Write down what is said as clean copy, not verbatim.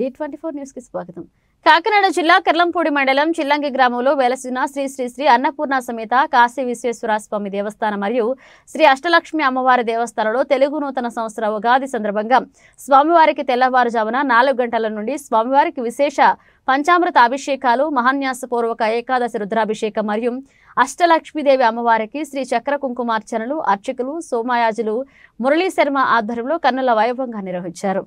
D24 news కి స్వాగతం. కాకినాడ జిల్లా కిర్లంపూడి మండలం చిల్లంగి గ్రామంలో వెలసిన శ్రీ శ్రీ శ్రీ అన్నపూర్ణ సమేత కాశీ విశ్వేశ్వర స్వామి దేవస్థానం మరియు శ్రీ అష్టలక్ష్మి అమ్మవారి దేవస్థానంలో తెలుగు నూతన సంవత్సర ఉగాది సందర్భంగా స్వామివారికి తెల్లవారుజామున 4 గంటల నుండి స్వామివారికి విశేష పంచామృత అభిషేకాలు, మహాన్యాసపూర్వక ఏకాదశి రుద్రాభిషేకం మరియు అష్టలక్ష్మీదేవి అమ్మవారికి శ్రీ చక్ర కుంకుమార్చనలు అర్చకులు సోమయాజులు మురళీ శర్మ ఆధ్వర్యంలో కన్నుల వైభవంగా నిర్వహించారు.